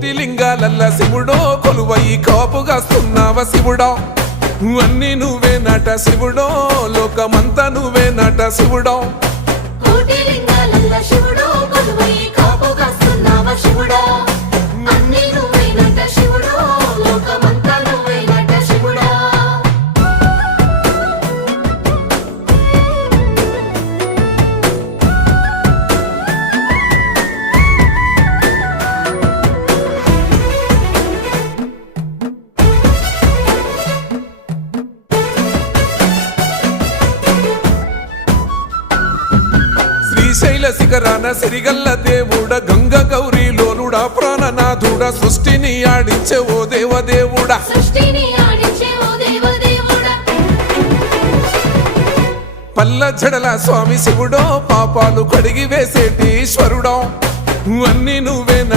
కోటి లింగాలల్ల శివుడో కొలువై కాపుగాస్తున్నావ శివుడో అన్ని నువ్వే నట శివుడో లోకమంతా నువ్వే నట శివుడో కోటి లింగాలల్ల శివుడో కొలువై కాపుగాస్తున్నావ శివుడో అన్ని నువ్వే నట శివుడో లోకమంతా నువ్వే నట శివుడో శ్రీశైల శిఖరాన సిరిగల్ల దేవుడ గంగ గౌరీ లోలుడా ప్రాణనాథుడ సృష్టిని ఆడించే ఓ దేవదేవుడా సృష్టిని ఆడించే ఓ దేవదేవుడా పల్ల జడల స్వామి శివుడో పాపాలు కడిగి వేసేటి ఈశ్వరుడో అన్ని నువ్వే